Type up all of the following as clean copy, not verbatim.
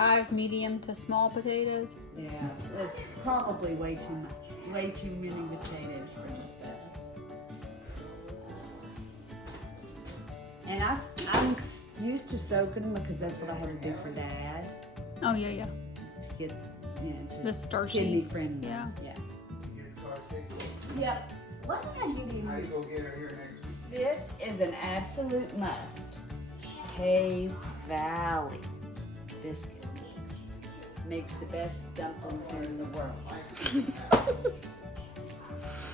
5 medium to small potatoes. Yeah, it's probably way too much. Way too many potatoes for this stuff. And I'm used to soaking them because that's what I had to do for Dad Oh yeah, yeah. to get, to The starchy. kidney friendly. Yeah. Yeah. Yep. What did I give you? How you gonna get her here next week? This is an absolute must. Tay's Valley biscuit mix. Makes the best dumplings in the world.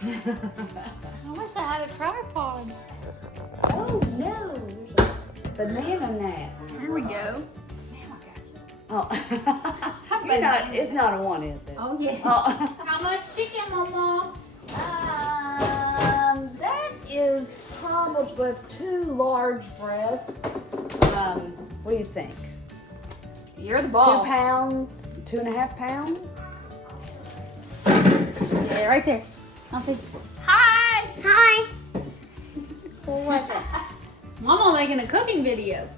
I wish I had a tripod. Oh no, there's a banana now. There we go. Now I got you. Oh, you're not, it's not a one, is it? Oh yeah. Oh. How much chicken, Mawmaw? That is probably, that's 2 large breasts. What do you think? You're the 2 boss. pounds, 2.5 pounds? Yeah, right there. I'll see. Hi. Hi. What was it? Mawmaw making a cooking video.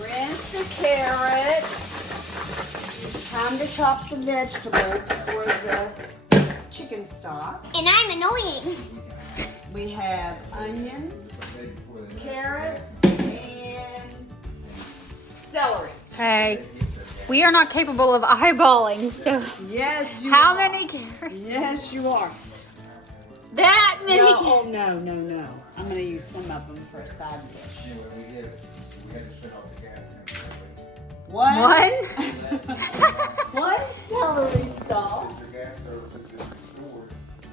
Rinse the carrot. It's time to chop the vegetables for the chicken stock. And I'm annoying. We have onions, carrots, and celery. Hey, we are not capable of eyeballing, so Yes, you how are. many carrots? Yes, you are. That many No, carrots? oh, no. I'm going to use some of them for a side dish. Anyway, we had to shut off the gas and everything. One? One celery stalk. Since your gas stove was just restored,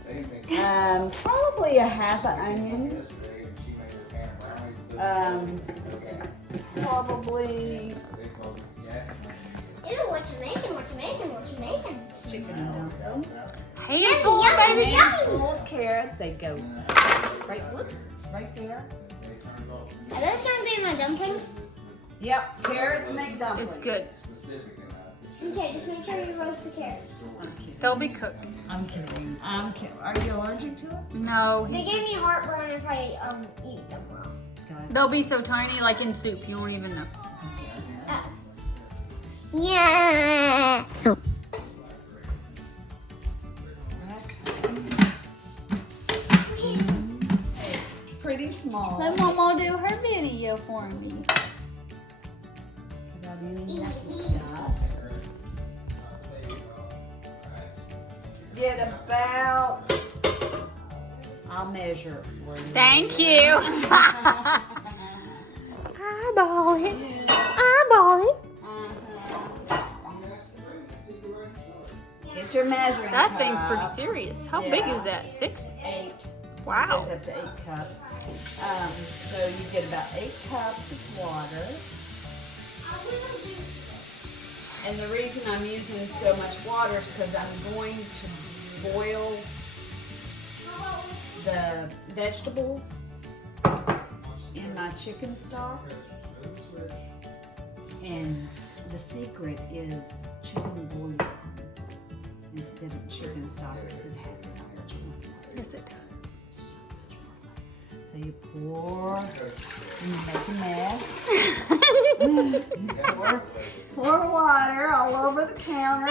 they didn't think Probably a half an onion. yesterday, and she made her pan brownies. Probably They told me gas money. Ew, what you making? What you making? What you making? chicken dumplings. Handful, Yummy, baby. yummy. Full of carrots. They go right, whoops, right there. They turned it off. Are those gonna be my dumplings? Yep, carrots make dumplings. It's good. Specific enough. Okay, just make sure you roast the carrots. I'm kidding. They'll be cooked. I'm kidding. I'm kidding. Are you allergic to it? No, They he's gave me just, heartburn if I eat them raw. they'll be so tiny, like in soup. You won't even know. Yeah. Pretty small. Let Mawmaw do her video for me. Without any yucky stuff. Get about, I'll measure it for you. Thank you. Eyeball it. Eyeball it. Get your measuring That cup. thing's pretty serious. How big Yeah. is that? 6? 8. Wow. It goes up to 8 cups. So you get about 8 cups of water. And the reason I'm using so much water is because I'm going to boil the vegetables in my chicken stock. And the secret is chicken bouillon instead of chicken stock because it has so much more flavor. Yes, it does. So much more flavor. So you pour, and you make a mess. Pour water all over the counter.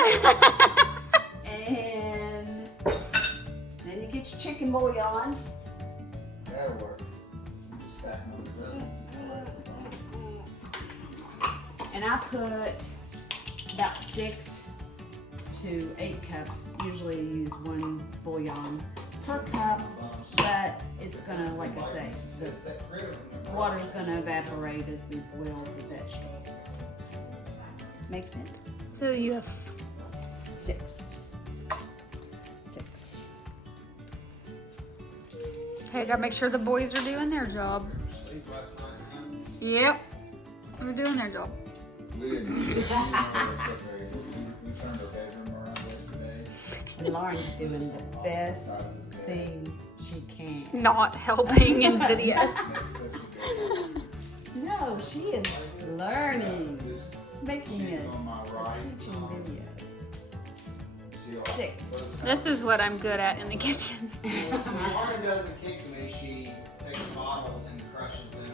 And then you get your chicken bouillon. That'll work. Just stack them on And I put about 6 to 8 cups. Usually I use 1 bouillon per cup, but it's gonna, like I say, the water's gonna evaporate as we boil the vegetables. Make sense? So you have 6. Okay, gotta make sure the boys are doing their job. Sleep last night. Yep. They're doing their job. We didn't. We turned our bedroom around yesterday. And Lauren's doing the best thing she can. Not helping in video. No, she is learning. She's making it On my right. teaching video. 6. This is what I'm good at in the kitchen. When Lauren doesn't kick me, she takes bottles and crushes them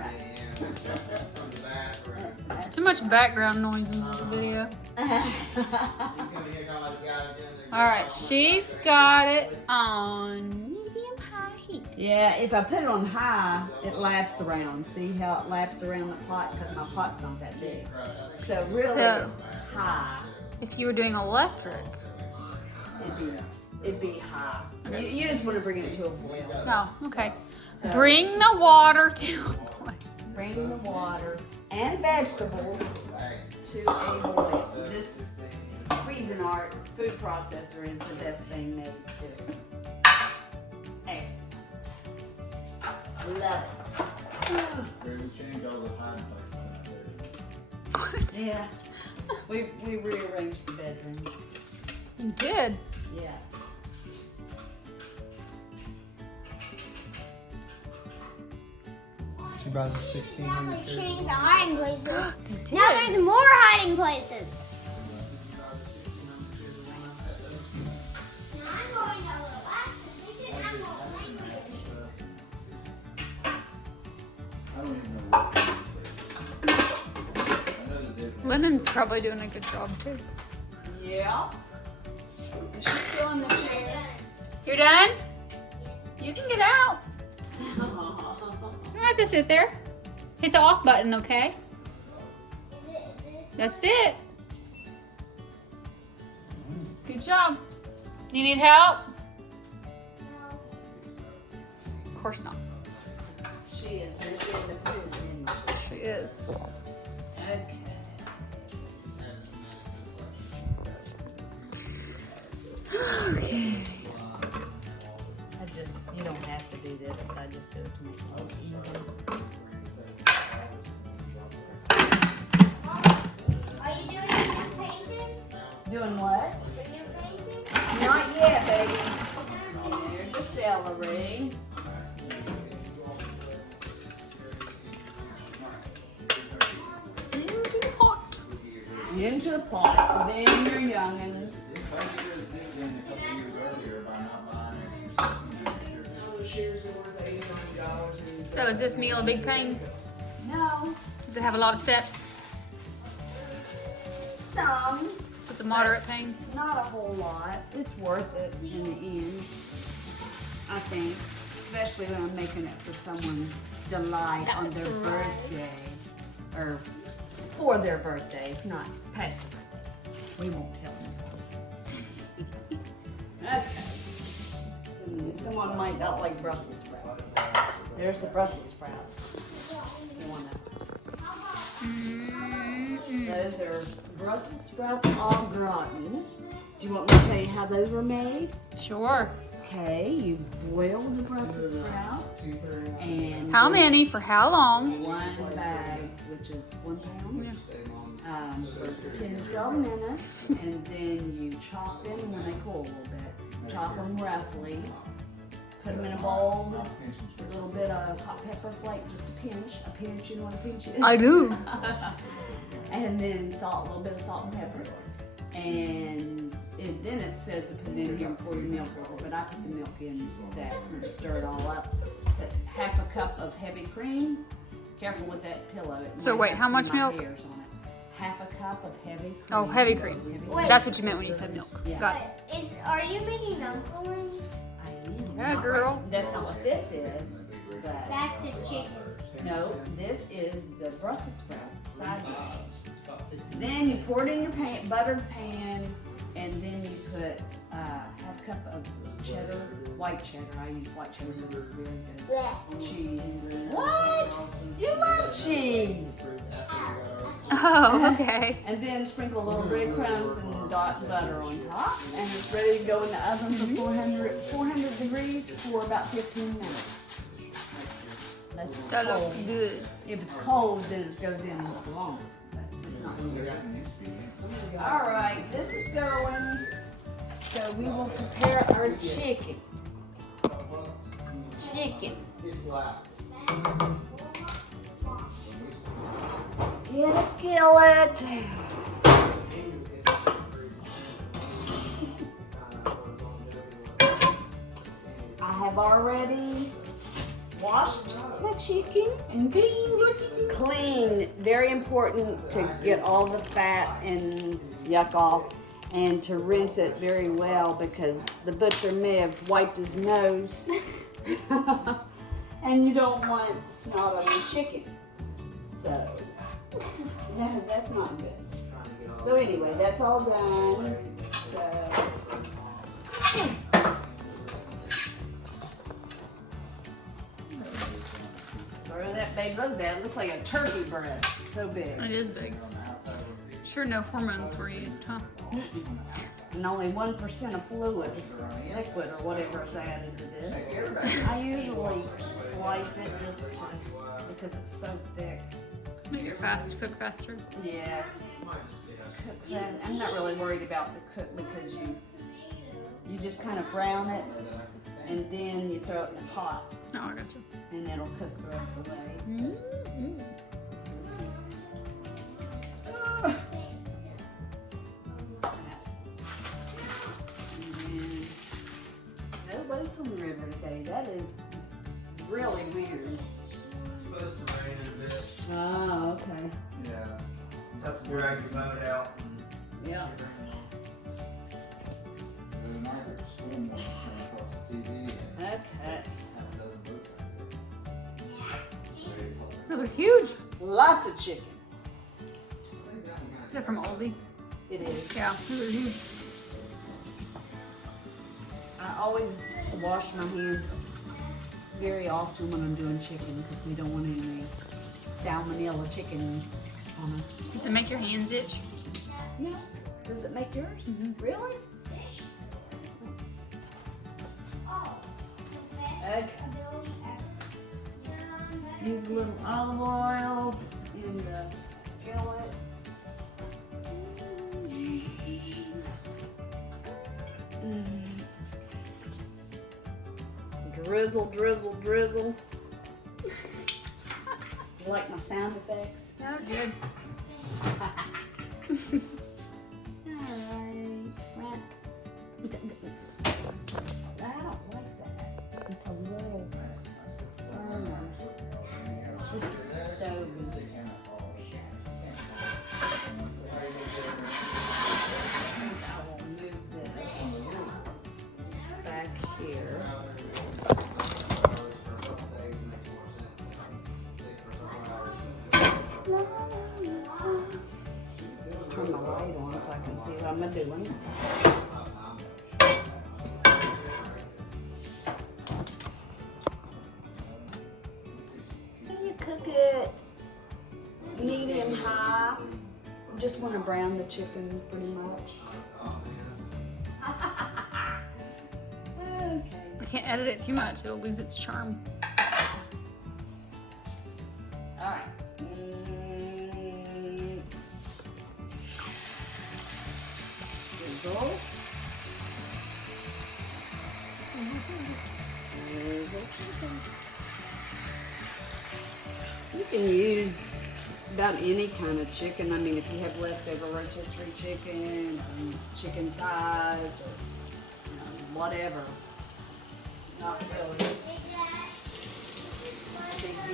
at 3 a.m. from the bathroom. Just too much background noise in this video. Alright, she's got it on medium high heat. Yeah, if I put it on high, it laps around. See how it laps around the pot? Because my pot's not that big. So really So- high, If you were doing electric. it'd be high. You just want to bring it to a boil. Oh, okay. So Bring the water to a boil. bring the water and vegetables to a boil. This Cuisinart food processor is the best thing made too. Excellent. Love We change all the time. it. Yeah. We rearranged the bedroom. You did. Yeah. She brought us Now 1,600 we food. changed the hiding places. You Now did. there's more hiding places. Now I'm going to relax and visit animal language. I don't even know what to do. I know the difference. Lennon's probably doing a good job too. Yeah. Is she still in the chair? You're done? You can get out. You don't have to sit there. Hit the off button, okay? Is it this? That's it. Good job. You need help? No. Of course not. She is busy in the food, isn't She is. she? Okay. Okay. You don't have to do this, but I just do it to make it look even. Are you doing your new painting? Doing what? Your new painting? Not yet, baby. There's the celery. Into the pot. Into the pot. Then your youngins. So is this meal a big pain? No. Does it have a lot of steps? Some. So it's a moderate pain? Not a whole lot. It's worth it in the end, I think. Especially when I'm making it for someone's delight on their That's right. birthday. Or for their birthday. It's not past your birthday. We won't tell them. Okay. Someone might not like Brussels sprouts. There's the Brussels sprouts. You want that? Those are Brussels sprouts au gratin. Do you want me to tell you how those were made? Sure. Okay, you boil the Brussels sprouts and How many for how long? one bag, which is 1 pound, for 10 to 12 minutes, and then you chop them when they cool a little bit. Chop them roughly. Put them in a bowl with a little bit of hot pepper flake, just a pinch. A pinch, you know what a pinch is? I do. And then salt, a little bit of salt and pepper. And then it says to put it in here and pour your milk over, but I put the milk in that and stir it all up. Put half a cup of heavy cream. Careful with that pillow. It So might wait, have how some much of my milk? hairs on it. Half a cup of heavy cream. Oh, heavy cream. Wait. That's what you meant when you said milk. Yeah. Got it. Are you making dumplings? I am. Yeah, Not girl. right- That's not what this is. But That's the chicken. no, this is the Brussels sprout side dish. Then you pour it in your buttered pan, and then you put half cup of cheddar, white cheddar. I use white cheddar because it's very good. Blech. Cheese. What? You love cheese. Oh, okay. And then sprinkle a little breadcrumbs and dot butter on top, and it's ready to go in the oven for 400 degrees for about 15 minutes. Unless it's That looks cold. good. If it's cold, then it goes in longer. But it's not really. All right, this is going. So we will prepare our chicken. Yeah, let's kill it. I have already wash the chicken. And clean your chicken. Clean, very important to get all the fat and yuck off, and to rinse it very well because the butcher may have wiped his nose. And you don't want snot on your chicken. So, that's not good. So anyway, that's all done. So, throw that big look at that. It looks like a turkey breast. It's so big. It is big. Sure, no hormones were used, huh? And only 1% of fluid, liquid, or whatever is added to this. I usually slice it just because it's so thick. Make it cook faster. Yeah. Cook that. I'm not really worried about the cook because you just kind of brown it and then you throw it in the pot Oh, I gotcha. and it'll cook the rest of the way. Mm-hmm. And nobody's on the river today. That is really weird. Supposed to rain in a bit. Oh, okay. Yeah. Tough to drag your boat out. Yeah. The other night there was a storm watch came across the TV and Okay. half a dozen boats out there. Those are huge. Lots of chicken. Is that from Aldi? It is. Yeah, those are huge. I always wash my hands very often when I'm doing chicken because we don't want any salmonella chicken on us. Does it make your hands itch? Yeah. Does it make yours? Mhm. Really? Okay. Use a little olive oil in the skillet. Drizzle, drizzle, drizzle. You like my sound effects? Yeah, good. Alright. I don't like that. It's a little firmer. This stove is. I will move this back here. Turn my light on so I can see what I'm doing. You cook it medium high. Just want to brown the chicken pretty much. Okay. I can't edit it too much. It'll lose its charm. All right. Sizzle. Sizzle, sizzle. You can use about any kind of chicken. I mean, if you have leftover rotisserie chicken, or chicken thighs, or whatever. Not really a big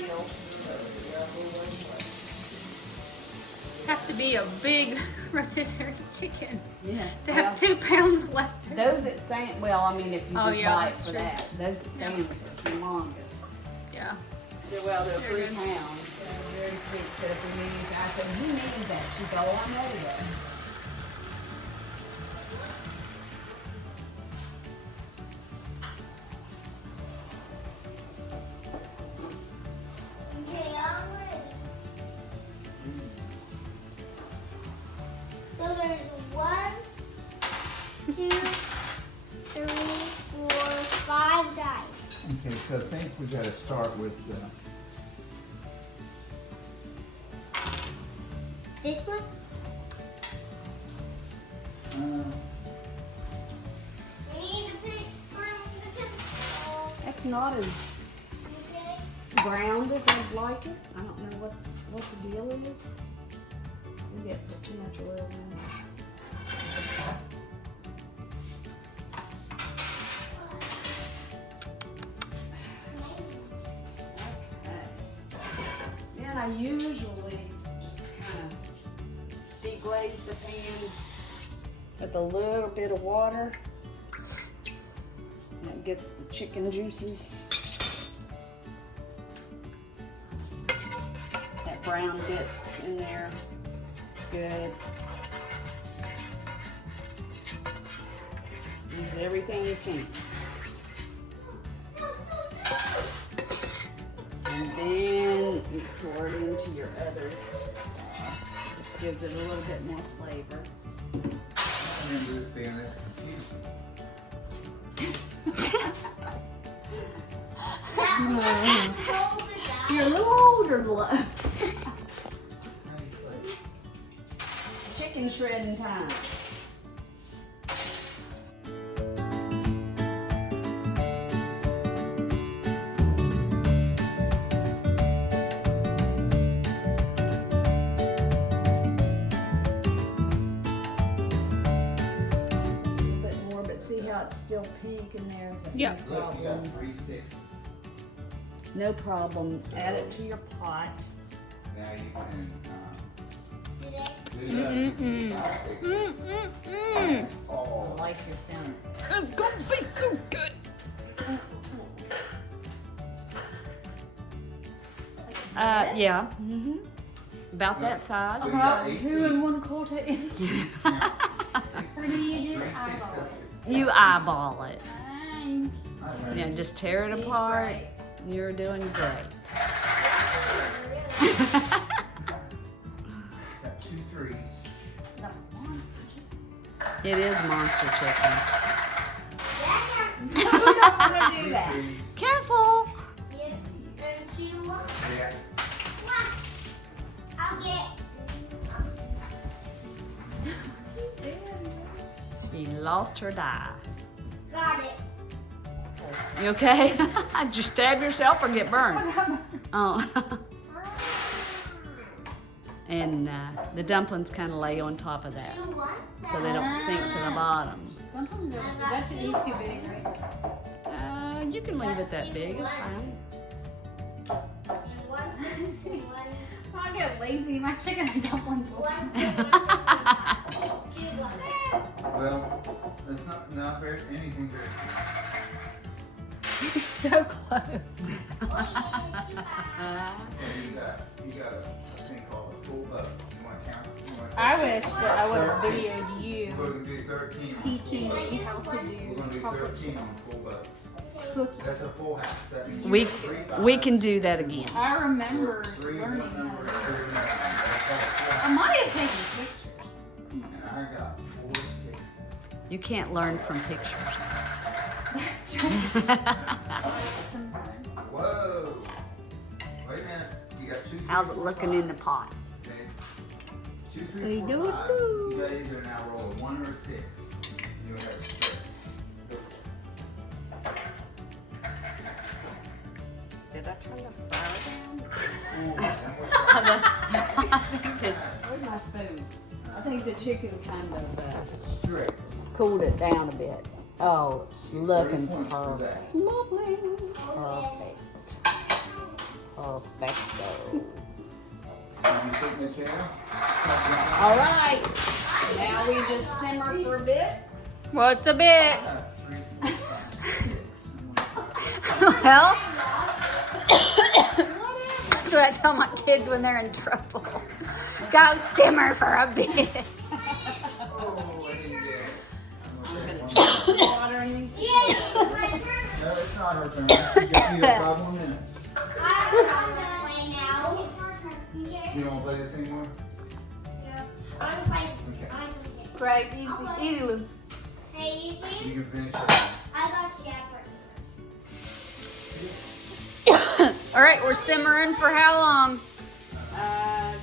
deal. Has to be a big rotisserie chicken Yeah. to have 2 pounds left. Those at Sam, well, I mean, if you Oh, just yeah, buy it that's for true. that. Those at Sam's are humongous. Yeah. Well, they're They're 3 good. pounds. Very sweet. Said if we need, I said, who needs that? She's all I know that. Okay, I'm ready. So there's 1, 2, 3, 4, 5 dice. Okay, so I think we gotta start with This one? We need to pick from the pencil. That's not as Okay. browned as I'd like it. I don't know what the deal is. We get too much oil in it. then I usually just kind of deglaze the pan with a little bit of water. And it gets the chicken juices. That brown bits in there. It's good. Use everything you can. And then you pour it into your other stuff. This gives it a little bit more flavor. I remember this being this confusing. You're a little older, love. Chicken shredding time. See how it's still pink in there? That's Yeah. no Look, you got problem. 3 sixes. No problem. Add it to your pot. Now you can do that. Mm-mm-mm. 5 sixes. Mm-mm-mm. That's I all. like your sound. It's gonna be so good. Yeah. Mm-hmm. About that size. So you About got 18. 2 1/4 inch. Or do you just eyeball it? You eyeball it. Fine. Yeah, just tear it He's apart. right. You're doing great. Got 2 3s. It is monster chicken. No, we don't want to do that. 3 3s. Careful. Yeah. I'll get. She lost her die. Got it. You okay? Did you stab yourself or get burned? Oh. And the dumplings kind of lay on top of that, so they don't sink to the bottom. Dumplings are, that's at least too big, right? You can leave it that big, it's fine. I'll get lazy. My chicken and dumplings will. Well, it's not very anything very. You're so close. You got a thing called a full boat. You want to count? I wish that I would have videoed you We're going to do 13. teaching me how to We're do going to do chocolate 13 chip on full boat. cookies. That's a full house. That means We you get 3 5s. we can do that again. I remember 3 learning one how number, to do 2 it. another. I might have taken pictures. And I got 4 6s. You can't learn from pictures. That's true. Whoa! Wait a minute. You got 2 3 How's it 4, looking 5. in the pot? Okay. 2 We 3 4 do 5. too. You got either now roll a 1 or a 6. You have a 6. Did I turn the fire down? Ooh, that was Where's my spoon? I think the chicken kind of strict. cooled it down a bit. Oh, it's looking 30 points for that. perfect. Lovely. Perfect. Perfecto. Can you sit in the chair? All right. Now we just simmer for a bit. What's a bit? 3 4 5 6. Well, that's what I tell my kids when they're in trouble. Go simmer for a bit. Oh, I didn't get it. I'm gonna take one. Water in these. No, it's not her turn. You got 5 more minutes. You don't want to play this anymore? Okay. Right, easy, easy, Lou. Hey, you see? You can finish that. I got Shepard. All right, we're simmering for how long?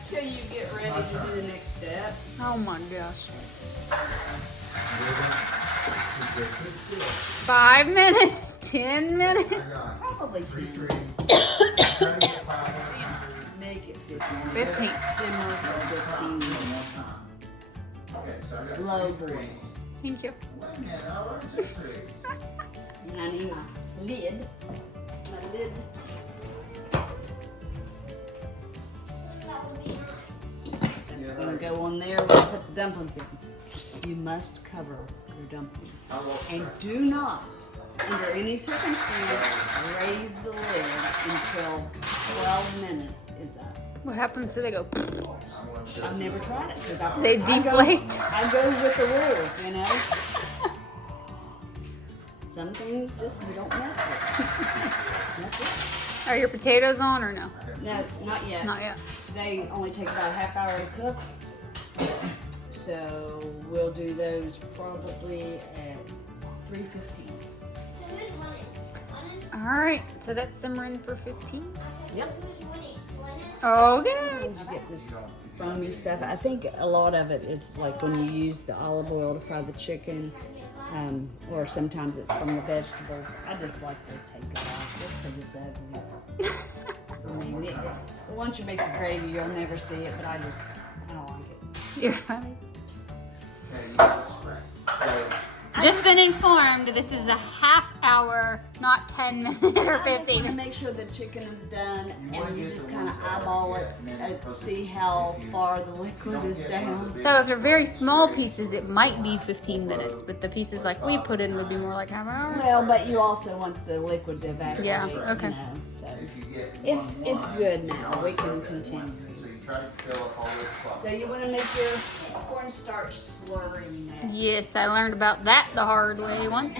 Till you get ready to do the next step. Oh my gosh. 5 minutes, 10 minutes. I got Probably 3 10. 3. Try to get 5 more times. Make it 15. 15. Simmer for 15. Okay, so I got Low 3 boil. 3s. Thank you. Wait a minute, I already took 3. And I need my lid. My lid. there when you put the dumplings in. You must cover your dumplings. And do not, under any circumstance, raise the lid until 12 minutes is up. What happens to they go? I've never tried it because They deflate. I go with the rules, you know. Some things just you don't mess with. That's it. Are your potatoes on or no? No, not yet. Not yet. They only take about a half hour to cook. So we'll do those probably at 3:15. All right. So that's simmering for 15. Yep. Okay. Did you get this foamy stuff? I think a lot of it is like when you use the olive oil to fry the chicken, or sometimes it's from the vegetables. I just like to take it off just because it's ugly. I mean, once you make the gravy, you'll never see it, but I don't like it. You're funny. Just been informed this is a half hour, not 10 minutes or I just want to 15. make sure the chicken is done, and you just kind of eyeball it and see how far the liquid is down. So if they're very small pieces, it might be 15 minutes, but the pieces like we put in would be more like half hour. Well, but you also want the liquid to evaporate. Yeah, okay. You know, so it's good now. We can continue. So you want to make your cornstarch slurry now. Yes, I learned about that the hard way once.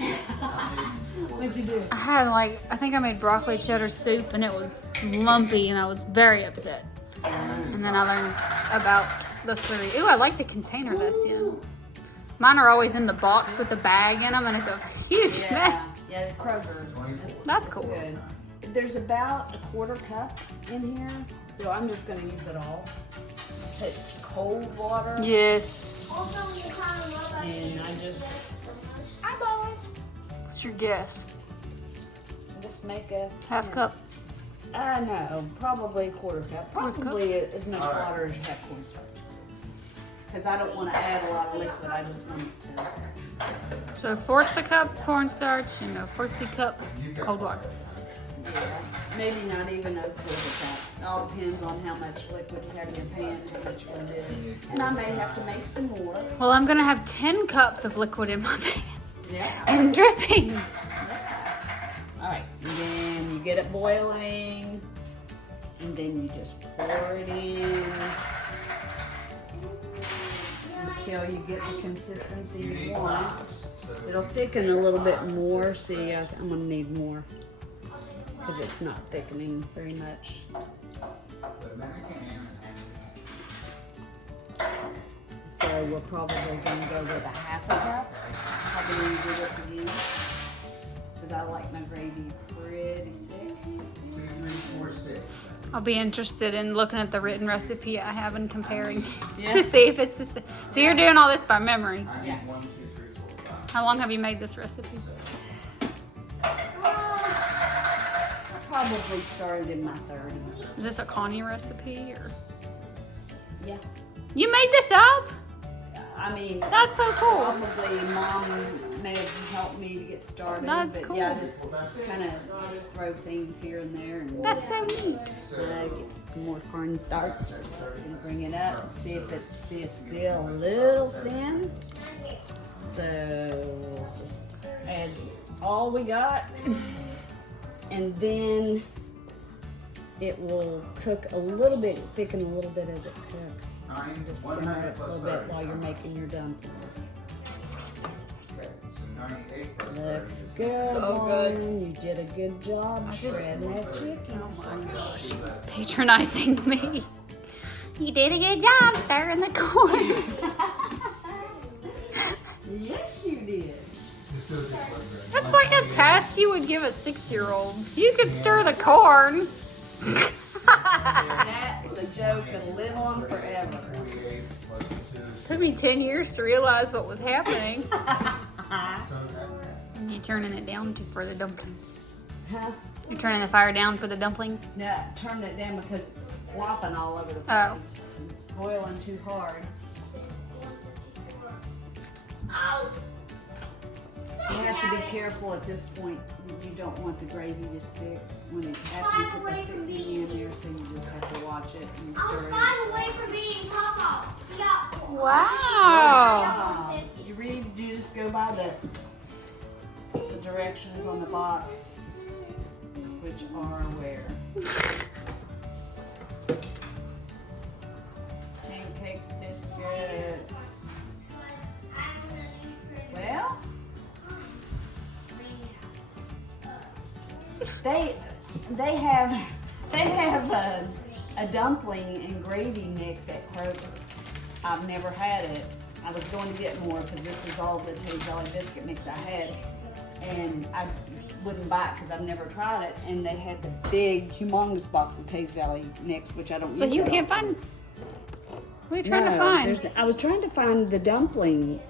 What'd you do? I think I made broccoli cheddar soup and it was lumpy and I was very upset. And then I learned about the slurry. Ooh, I like the container that's in. Mine are always in the box with the bag in them and it's a huge mess. Yeah, Kroger. That's cool. Good. There's about a quarter cup in here, so I'm just gonna use it all. Put cold water. Yes. And I just eyeball it. What's your guess? Just make a Half cup. No, probably a quarter cup. Quarter cup? Probably as much water as you have cornstarch. Because I don't want to add a lot of liquid. I just want it to. So 1/4 a cup cornstarch and a 1/4 cup cold water. Yeah, maybe not even a quarter cup. It all depends on how much liquid you have in your pan, how much you're gonna do. And I may have to make some more. Well, I'm gonna have 10 cups of liquid in my pan Yeah. and dripping. All right, and then you get it boiling, and then you just pour it in until you get the consistency you want. It'll thicken a little bit more. See, I'm gonna need more because it's not thickening very much. So we're probably gonna go with a half a cup. Probably gonna do this again because I like my gravy pretty thick. I'll be interested in looking at the written recipe I have and comparing Yeah. to see if it's the same. So you're doing all this by memory. Yeah. How long have you made this recipe? Probably started in my 30s. Is this a Connie recipe or? Yeah. You made this up? I mean, That's so cool. probably Mom may have helped me to get started. That's but cool. yeah, I just kind of throw things here and there and That's so neat. get some more cornstarch and bring it up and see if it's still a little thin. So we'll just add all we got. And then it will cook a little bit, thicken a little bit as it cooks. And just simmer it a little bit while you're making your dumplings. Looks good. So good. Lauren. You did a good job shredding that chicken. Oh my gosh. Patronizing me. You did a good job stirring the corn. Yes, you did. That's like a task you would give a 6-year-old. You could stir the corn. That's a joke that'll live on forever. Took me 10 years to realize what was happening. You turning it down for the dumplings? Huh? You're turning the fire down for the dumplings? No, turn it down because it's flopping all over the Oh. place. It's boiling too hard. You have to be careful at this point. You don't want the gravy to stick when it's after you put the thickening in there, so you just have to watch it and I was stir 5 it. away from being Papa. He got Wow. You just go by the directions on the box, which are where? Pancakes, biscuits. Well, they have a dumpling and gravy mix at Kroger. I've never had it. I was going to get more because this is all the Taste Valley biscuit mix I had, and I wouldn't buy it because I've never tried it. And they had the big, humongous box of Taste Valley mix, which I don't. So use you that can't often. find. What are you trying to No, find? I was trying to find the dumpling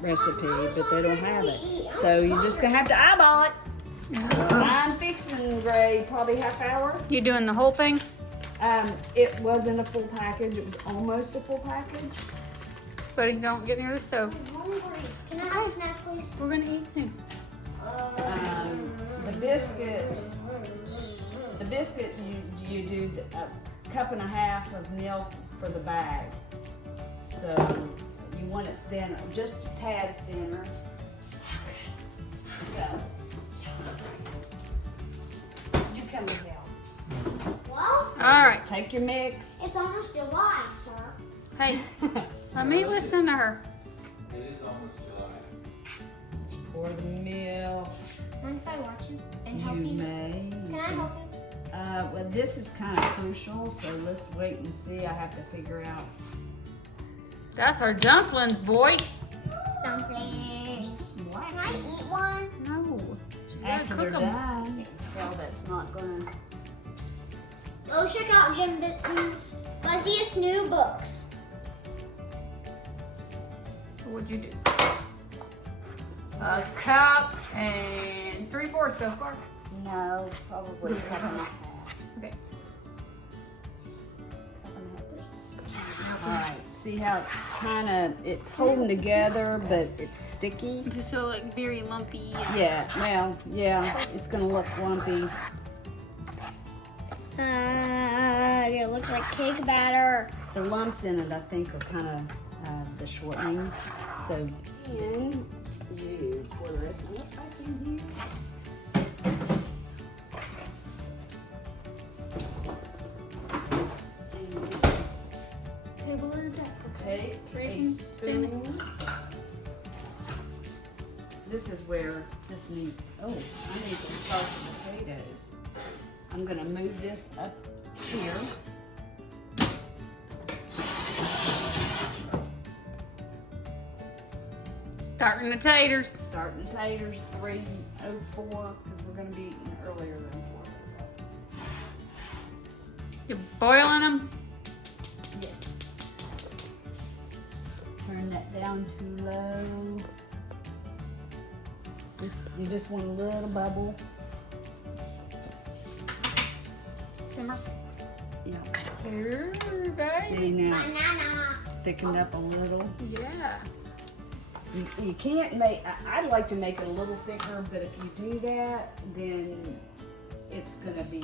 recipe, but they don't have it. So you're just gonna have to eyeball it. I'm fixing, Gray, probably half hour. You doing the whole thing? It wasn't a full package. It was almost a full package. Buddy, don't get near the stove. I'm hungry. Can I have a snack, please? We're gonna eat soon. The biscuit, you do a cup and a half of milk for the bag. So you want it thinner, just a tad thinner. So you come and help. Well, All right. Just take your mix. it's almost July, sir. Hey, let me listen to her. It is almost July. Pour the milk. Mind if I watch you and You help you? may. Can I help you? Well, this is kind of crucial, so let's wait and see. I have to figure out. That's our dumplings, boy. Dumplings. What? Can I eat one? No. She's gotta After they're cook them. done. Well, that's not gonna. Go check out Jim Benton's Fuzziest New Books. What'd you do? A cup and 3/4 so far. No, probably a cup and a half. Okay. All right. See how it's holding together, but it's sticky. Just so like very lumpy. Yeah. Well, yeah. It's gonna look lumpy. It looks like cake batter. The lumps in it, I think, are kind of the shortening. So, and you pour the rest of it back in here. Table or deck? Take a Rating, spoon. This is where this needs. Oh, I need some salted potatoes. I'm gonna move this up here. Starting the taters. Starting taters 3:04 because we're gonna be eating earlier than 4. You're boiling them. Yes. Turn that down too low. You just want a little bubble. Simmer. Yeah. Ooh, See baby. now it's Banana. thickened up a little. Yeah. You can't make. I'd like to make it a little thicker, but if you do that, then it's gonna be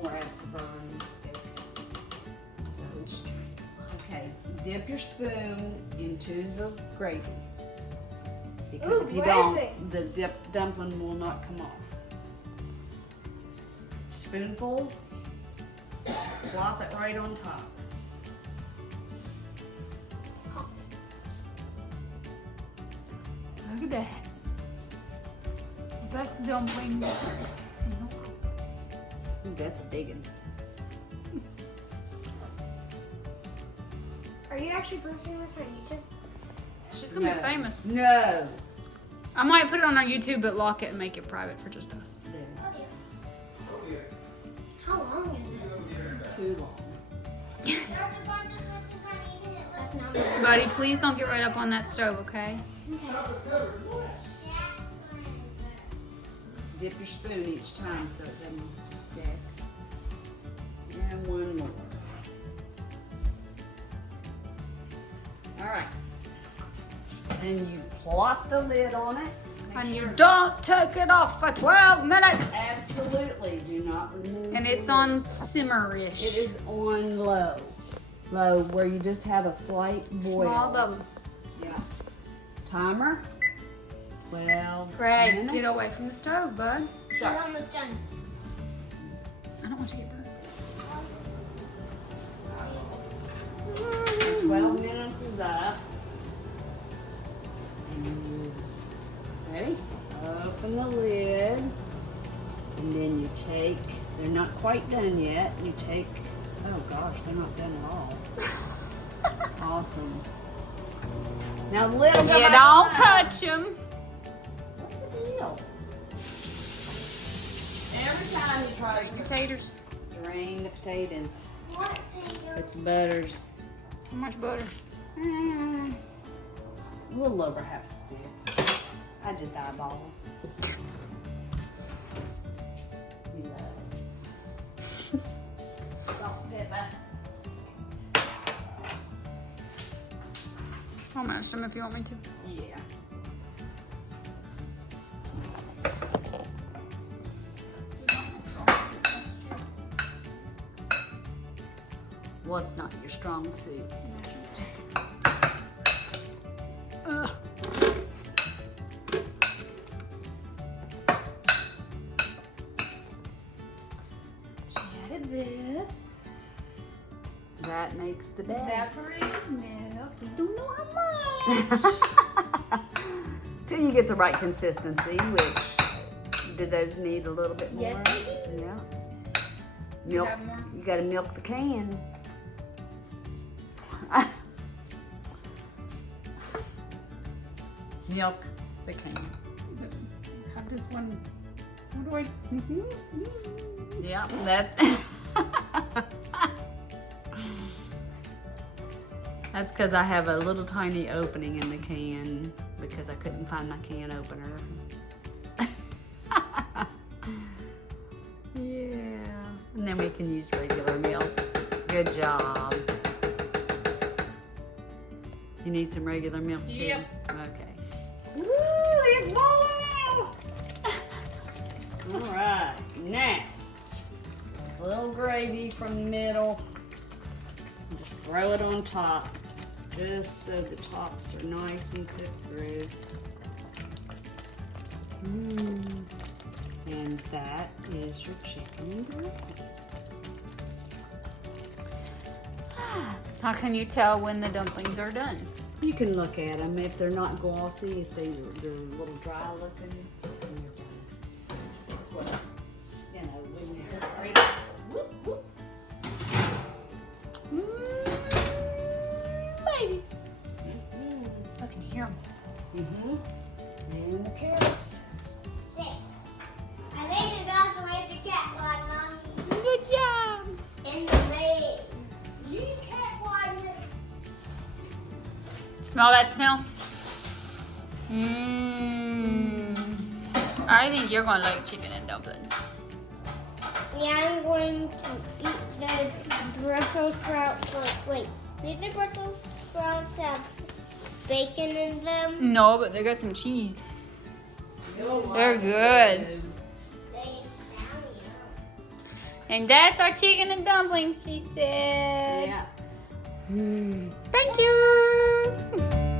more apt to burn and stick. So, okay, dip your spoon into the gravy. Because Ooh, if you gravy. don't, the dumpling will not come off. Just spoonfuls, plop it right on top. Look at that. Best dumpling. Ooh, that's a big one. Are you actually posting this on YouTube? She's gonna be No. famous. No. I might put it on our YouTube, but lock it and make it private for just us. Oh, yeah. Oh, yeah. How long is it? You go here and back. Too long. That's not my Buddy, please don't get right up on that stove, okay? Dip your spoon each time so it doesn't stick. And one more. All right. Then you plop the lid on it. Make And you sure- don't take it off for 12 minutes. Absolutely do not remove And the it's lid. on simmerish. It is on low. Low, where you just have a slight boil. Small bubble. Yeah. Timer. 12 Greg, minutes. get away from the stove, bud. We're almost done. I don't want you to get burned. 12 minutes is up. And ready? Open the lid. And then you take, they're not quite done yet. You take, oh gosh, they're not done at all. Awesome. Now little You don't touch them. What's the deal? Every time you try to Potatoes. drain the potatoes, What? with the butters. How much butter? A little over half a stick. I just eyeball. You love it. Salt, pepper. I'll mash them if you want me to. Yeah. What's not your strong suit? Ugh. She added this. That makes the best. Evaporated milk. We don't know how much. Till you get the right consistency, which do those need a little bit more? Yes, they do. Yeah. You Milk. have more? You gotta milk the can. Milk the can. Have just one. What do I? Yeah, that's. That's because I have a little tiny opening in the can because I couldn't find my can opener. Yeah. And then we can use regular milk. Good job. You need some regular milk too? Yep. Okay. Woo! It's boiling out. All right. Now, a little gravy from the middle. Just throw it on top. Just so the tops are nice and cooked through. And that is your chicken and dumpling. How can you tell when the dumplings are done? You can look at them if they're not glossy, if they're a little dry looking. Then you're done. Well, you know, when you're ready. Whoop, whoop. Baby. I can hear them. And the carrots. This. I made it all the way to cat line, Mommy. Good job. In the maze. You cat line it. Smell that smell? Mmm. I think you're gonna like chicken and dumplings. Yeah, I'm going to eat the Brussels sprouts first. Wait, did the Brussels sprouts have bacon in them? No, but they got some cheese. You'll They're like good. it. They sound yum. And that's our chicken and dumplings, she said. Yeah. Thank you.